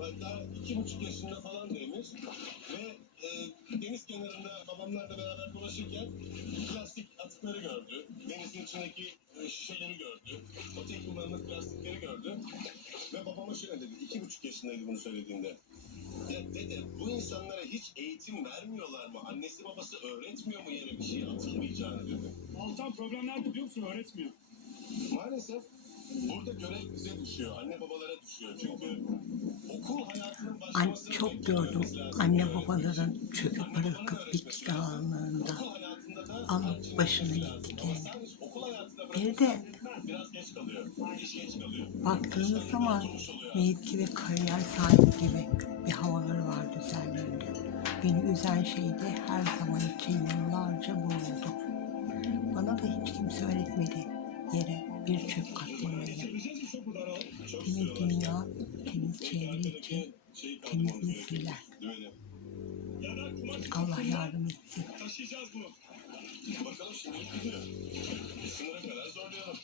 Daha iki buçuk yaşında falan demiş. Ve e, deniz kenarında babamlarla beraber dolaşırken plastik atıkları gördü. Denizin içindeki e, şişeleri gördü. O tek kullanımlık plastikleri gördü. Ve babama şöyle dedi. iki buçuk yaşındaydı bunu söylediğinde. Ya dede bu insanlara hiç eğitim vermiyorlar mı? Annesi babası öğretmiyor mu yere bir şey atılmayacağını dedi. Altan problem nerede biliyor musun? Öğretmiyor. Maalesef burada görev bize düşüyor. Anne babalara düşüyor. Çünkü An çok gördüm anne babaların çöpü bırakıp bitki alanlarında alıp başına gittiklerini. Bir de baktığınız zaman mevki ve kariyer sahibi gibi bir havaları vardı üzerlerinde. Beni üzen şey de her zaman için yıllarca bu. Bana da hiç kimse öğretmedi yere bir çöp katlamayı. Temiz dünya, temiz çevre şey temiz misliler. Allah yardım etsin. Taşıyacağız bunu. Bakalım şimdi. Sınıra kadar zorlayalım.